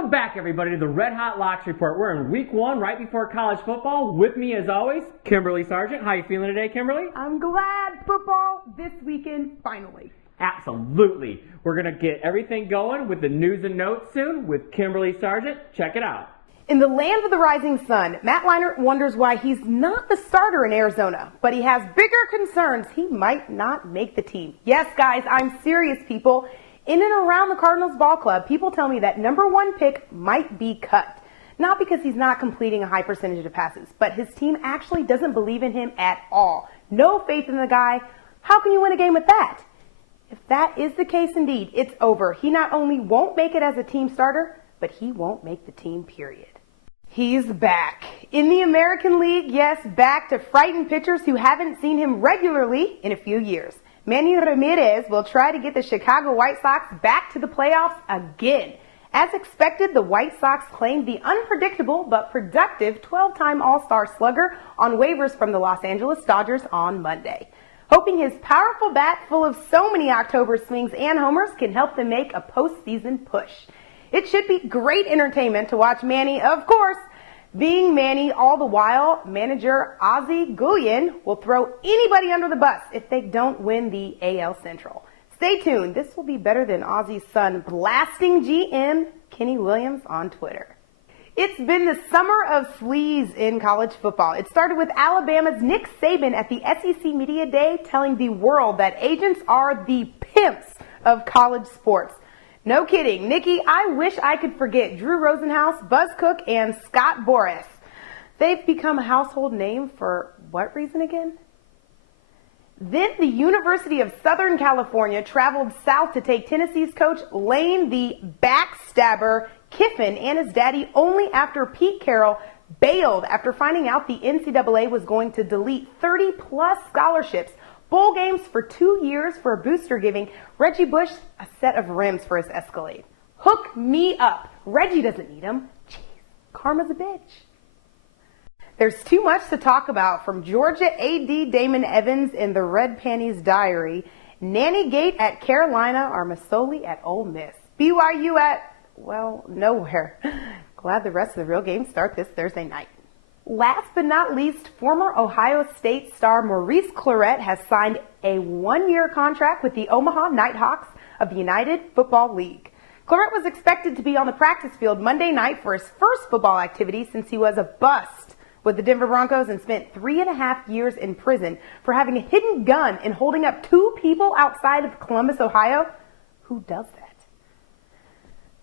Welcome back, everybody, to the Red Hot Locks Report. We're in week 1, right before college football. With me, as always, Kimberly Sargent. How you feeling today, Kimberly? I'm glad football this weekend, finally. Absolutely. We're going to get everything going with the news and notes soon with Kimberly Sargent. Check it out. In the land of the rising sun, Matt Leinart wonders why he's not the starter in Arizona, but he has bigger concerns he might not make the team. Yes, guys, I'm serious, people. In and around the Cardinals ball club, people tell me that #1 pick might be cut. Not because he's not completing a high percentage of passes, but his team actually doesn't believe in him at all. No faith in the guy. How can you win a game with that? If that is the case indeed, it's over. He not only won't make it as a team starter, but he won't make the team, period. He's back. In the American League, yes, back to frighten pitchers who haven't seen him regularly in a few years. Manny Ramirez will try to get the Chicago White Sox back to the playoffs again. As expected, the White Sox claimed the unpredictable but productive 12-time All-Star slugger on waivers from the Los Angeles Dodgers on Monday, hoping his powerful bat full of so many October swings and homers can help them make a postseason push. It should be great entertainment to watch Manny, of course, being Manny. All the while, manager Ozzie Guillen will throw anybody under the bus if they don't win the AL Central. Stay tuned. This will be better than Ozzie's son blasting GM Kenny Williams on Twitter. It's been the summer of sleaze in college football. It started with Alabama's Nick Saban at the SEC Media Day telling the world that agents are the pimps of college sports. No kidding. Nikki, I wish I could forget Drew Rosenhaus, Buzz Cook, and Scott Boras. They've become a household name for what reason again? Then the University of Southern California traveled south to take Tennessee's coach Lane the Backstabber Kiffin and his daddy only after Pete Carroll bailed after finding out the NCAA was going to delete 30-plus scholarships, bowl games for 2 years for a booster giving Reggie Bush a set of rims for his Escalade. Hook me up. Reggie doesn't need them. Jeez, karma's a bitch. There's too much to talk about, from Georgia AD Damon Evans in the Red Panties Diary, Nanny Gate at Carolina, or Masoli at Ole Miss, BYU at, well, nowhere. Glad the rest of the real games start this Thursday night. Last but not least, former Ohio State star Maurice Clarett has signed a 1-year contract with the Omaha Nighthawks of the United Football League. Clarett was expected to be on the practice field Monday night for his first football activity since he was a bust with the Denver Broncos and spent 3.5 years in prison for having a hidden gun and holding up 2 people outside of Columbus, Ohio. Who does that?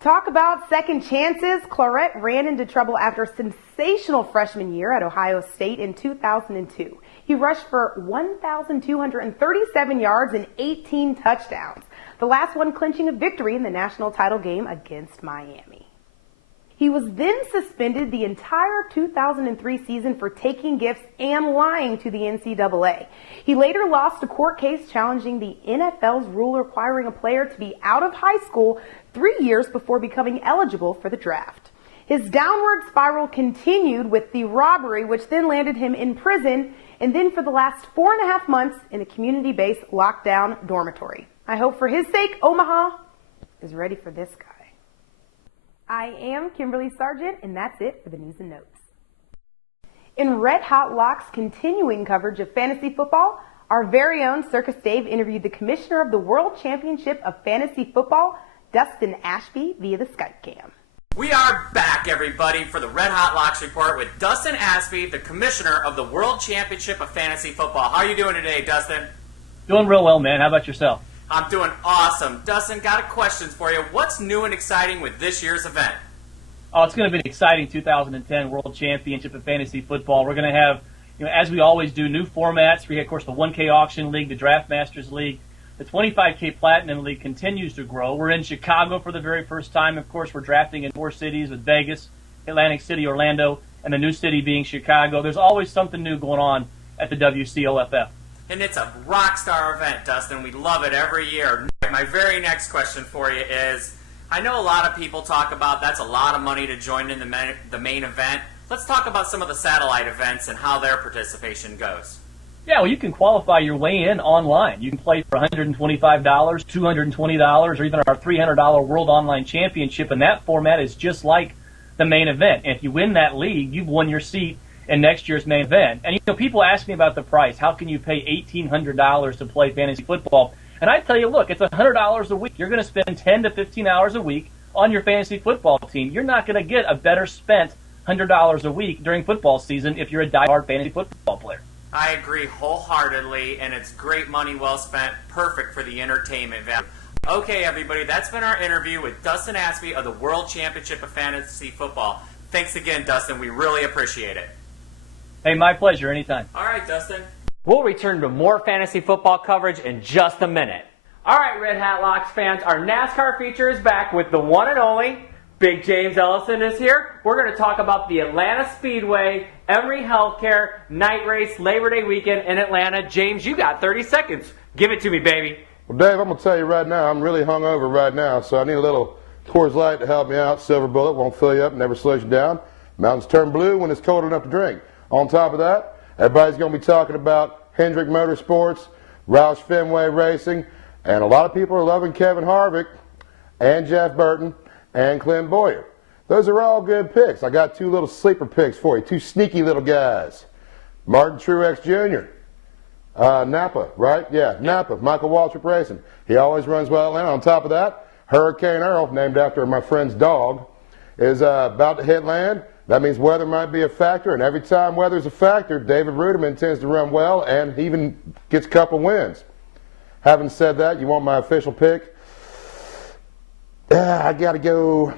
Talk about second chances. Clarett ran into trouble after a sensational freshman year at Ohio State in 2002. He rushed for 1,237 yards and 18 touchdowns, the last one clinching a victory in the national title game against Miami. He was then suspended the entire 2003 season for taking gifts and lying to the NCAA. He later lost a court case challenging the NFL's rule requiring a player to be out of high school 3 years before becoming eligible for the draft. His downward spiral continued with the robbery, which then landed him in prison, and then for the last 4.5 months in a community-based lockdown dormitory. I hope for his sake, Omaha is ready for this guy. I am Kimberly Sargent, and that's it for the news and notes. In Red Hot Locks continuing coverage of fantasy football, our very own Circusdave interviewed the commissioner of the World Championship of Fantasy Football, Dustin Ashby, via the Skype cam. We are back, everybody, for the Red Hot Locks Report with Dustin Ashby, the commissioner of the World Championship of Fantasy Football. How are you doing today, Dustin? Doing real well, man. How about yourself? I'm doing awesome. Dustin, got a question for you. What's new and exciting with this year's event? Oh, it's going to be an exciting 2010 World Championship of Fantasy Football. We're going to have, as we always do, new formats. We have, of course, the 1K Auction League, the Draft Masters League. The 25K Platinum League continues to grow. We're in Chicago for the very first time. Of course, we're drafting in 4 cities with Vegas, Atlantic City, Orlando, and the new city being Chicago. There's always something new going on at the WCOFF. And it's a rock star event, Dustin. We love it every year. My very next question for you is, I know a lot of people talk about that's a lot of money to join in the main event. Let's talk about some of the satellite events and how their participation goes. Yeah, well, you can qualify your way in online. You can play for $125, $220, or even our $300 World Online Championship, and that format is just like the main event. And if you win that league, you've won your seat in next year's main event. And, people ask me about the price. How can you pay $1,800 to play fantasy football? And I tell you, look, it's $100 a week. You're going to spend 10 to 15 hours a week on your fantasy football team. You're not going to get a better spent $100 a week during football season if you're a diehard fantasy football player. I agree wholeheartedly, and it's great money well spent, perfect for the entertainment value. Okay, everybody, that's been our interview with Dustin Aspey of the World Championship of Fantasy Football. Thanks again, Dustin. We really appreciate it. Hey, my pleasure. Anytime. All right, Dustin. We'll return to more fantasy football coverage in just a minute. All right, Redhottlocks fans, our NASCAR feature is back with the one and only Big James Ellison is here. We're going to talk about the Atlanta Speedway, Emory Healthcare, night race, Labor Day weekend in Atlanta. James, you got 30 seconds. Give it to me, baby. Well, Dave, I'm going to tell you right now, I'm really hungover right now, so I need a little Coors Light to help me out. Silver Bullet won't fill you up, never slows you down. Mountains turn blue when it's cold enough to drink. On top of that, everybody's going to be talking about Hendrick Motorsports, Roush Fenway Racing, and a lot of people are loving Kevin Harvick and Jeff Burton and Clint Boyer. Those are all good picks. I got two little sleeper picks for you, two sneaky little guys. Martin Truex Jr., Napa, right? Yeah, Napa, Michael Waltrip Racing. He always runs well Atlanta. On top of that, Hurricane Earl, named after my friend's dog, is about to hit land. That means weather might be a factor, and every time weather's a factor, David Ruderman tends to run well and even gets a couple wins. Having said that, you want my official pick? I got to go.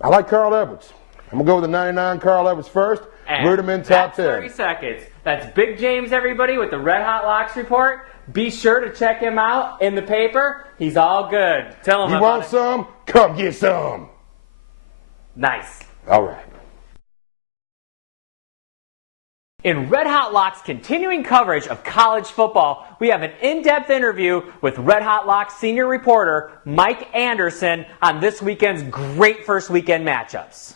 I like Carl Edwards. I'm going to go with the 99 Carl Edwards first. And Ruderman top 10. 30 seconds. That's Big James, everybody, with the Redhottlocks report. Be sure to check him out in the paper. He's all good. Tell him You about want it. some? Come get some. Nice. All right. In Redhottlocks' continuing coverage of college football, we have an in-depth interview with Redhottlocks senior reporter Mike Anderson on this weekend's great first weekend matchups.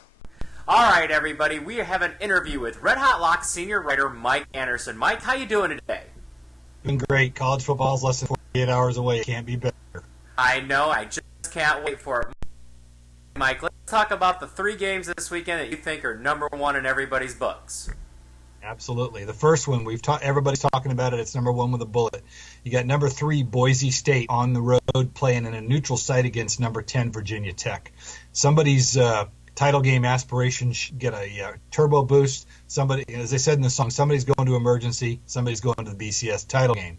All right, everybody, we have an interview with Redhottlocks senior writer Mike Anderson. Mike, how you doing today? Doing great. College football is less than 48 hours away. It can't be better. I know. I just can't wait for it. Mike, let's talk about the 3 games this weekend that you think are number 1 in everybody's books. Absolutely. The first one, everybody's talking about it. It's number 1 with a bullet. You got number 3, Boise State, on the road playing in a neutral site against number 10, Virginia Tech. Somebody's title game aspirations get a turbo boost. Somebody, as they said in the song, somebody's going to emergency, somebody's going to the BCS title game.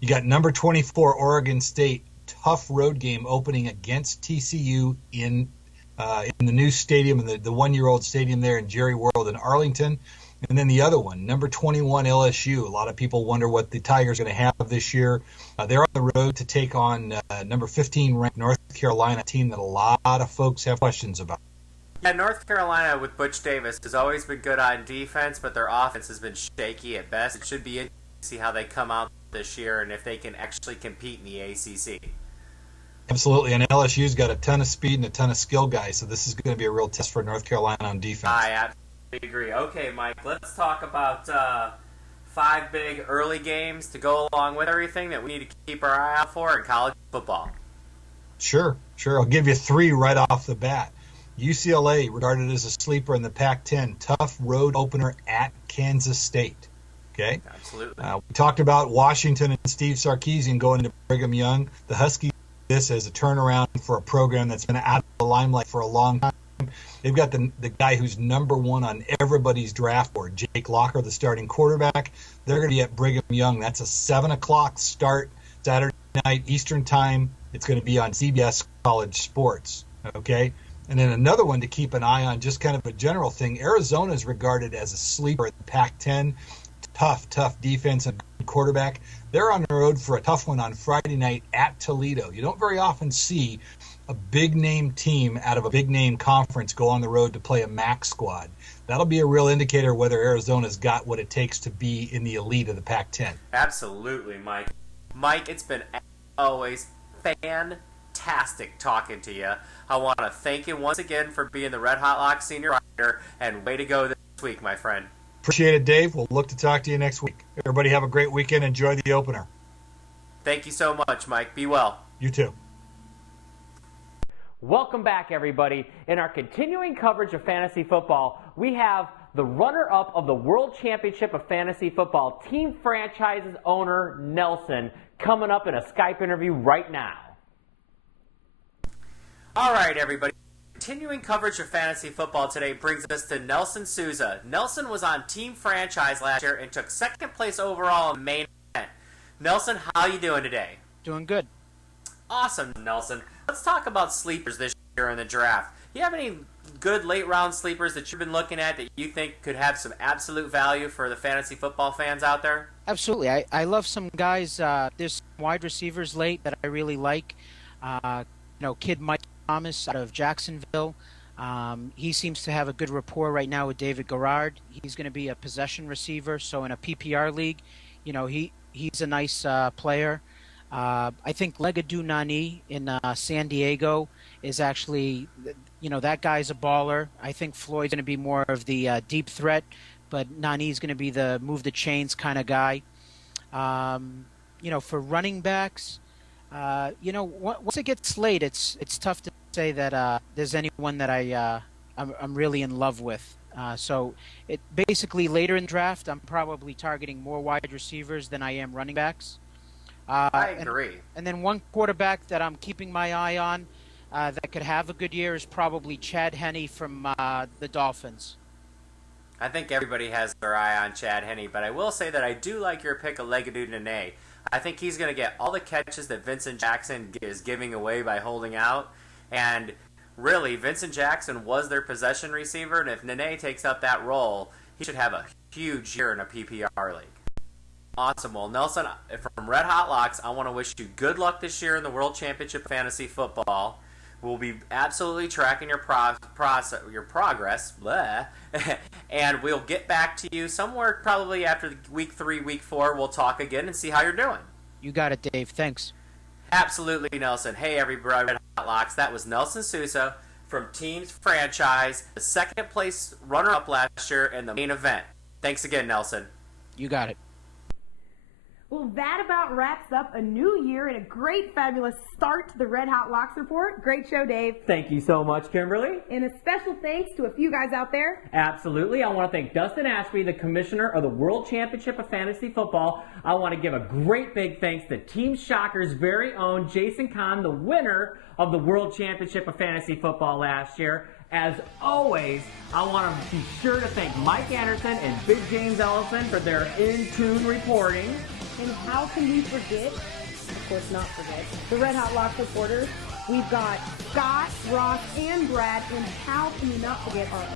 You got number 24, Oregon State, tough road game opening against TCU in the new stadium, in the one-year-old stadium there in Jerry World in Arlington. And then the other one, number 21, LSU. A lot of people wonder what the Tigers are going to have this year. They're on the road to take on number 15 ranked North Carolina, team that a lot of folks have questions about. Yeah, North Carolina with Butch Davis has always been good on defense, but their offense has been shaky at best. It should be interesting to see how they come out this year and if they can actually compete in the ACC. Absolutely, and LSU's got a ton of speed and a ton of skill guys, so this is going to be a real test for North Carolina on defense. I absolutely agree. Okay, Mike, let's talk about 5 big early games to go along with everything that we need to keep our eye out for in college football. Sure. I'll give you 3 right off the bat. UCLA, regarded as a sleeper in the Pac-10, tough road opener at Kansas State. Okay? Absolutely. We talked about Washington and Steve Sarkisian going into Brigham Young. The Huskies this as a turnaround for a program that's been out of the limelight for a long time. They've got the guy who's number 1 on everybody's draft board, Jake Locker, the starting quarterback. They're going to be at Brigham Young. That's a 7 o'clock start Saturday night Eastern time. It's going to be on CBS College Sports. Okay? And then another one to keep an eye on, just kind of a general thing. Arizona is regarded as a sleeper at the Pac-10. Tough defense and quarterback. They're on the road for a tough one on Friday night at Toledo. You don't very often see a big-name team out of a big-name conference go on the road to play a MAC squad. That'll be a real indicator whether Arizona's got what it takes to be in the elite of the Pac-10. Absolutely, Mike. Mike, it's been always fantastic talking to you. I want to thank you once again for being the Redhottlocks senior writer, and way to go this week, my friend. Appreciate it, Dave. We'll look to talk to you next week. Everybody have a great weekend. Enjoy the opener. Thank you so much, Mike. Be well. You too. Welcome back, everybody. In our continuing coverage of fantasy football, we have the runner-up of the World Championship of Fantasy Football, Team Franchise's owner, Nelson, coming up in a Skype interview right now. All right, everybody. Continuing coverage of fantasy football today brings us to Nelson Souza. Nelson was on Team Franchise last year and took second place overall in the main event. Nelson, how you doing today? Doing good. Awesome, Nelson. Let's talk about sleepers this year in the draft. You have any good late-round sleepers that you've been looking at that you think could have some absolute value for the fantasy football fans out there? Absolutely. I love some guys. There's some wide receivers late that I really like. Kid Mike Thomas out of Jacksonville. He seems to have a good rapport right now with David Garrard. He's going to be a possession receiver, so in a PPR league, he's a nice player. I think Legadou Nani in San Diego is actually, that guy's a baller. I think Floyd's going to be more of the deep threat, but Nani's going to be the move the chains kind of guy. For running backs, once it gets late, it's tough to say that there's anyone that I'm really in love with. So it basically later in the draft, I'm probably targeting more wide receivers than I am running backs. I agree. And then one quarterback that I'm keeping my eye on that could have a good year is probably Chad Henne from the Dolphins. I think everybody has their eye on Chad Henne, but I will say that I do like your pick of Legadou Nene. I think he's going to get all the catches that Vincent Jackson is giving away by holding out. And really, Vincent Jackson was their possession receiver, and if Nene takes up that role, he should have a huge year in a PPR league. Awesome. Well, Nelson, from Redhottlocks, I want to wish you good luck this year in the World Championship of Fantasy Football. We'll be absolutely tracking your progress, blah, and we'll get back to you somewhere probably after week 3, week 4. We'll talk again and see how you're doing. You got it, Dave. Thanks. Absolutely, Nelson. Hey, everybody, Redhottlocks. That was Nelson Souza from Teams Franchise, the second place runner-up last year in the main event. Thanks again, Nelson. You got it. Well, that about wraps up a new year and a great, fabulous start to the Redhottlocks report. Great show, Dave. Thank you so much, Kimberly. And a special thanks to a few guys out there. Absolutely. I want to thank Dustin Ashby, the commissioner of the World Championship of Fantasy Football. I want to give a great big thanks to Team Shocker's very own Jason Kahn, the winner of the World Championship of Fantasy Football last year. As always, I want to be sure to thank Mike Anderson and Big James Ellison for their in-tune reporting. And how can we forget, of course not forget, the Redhottlocks reporters. We've got Scott, Ross, and Brad, and how can we not forget our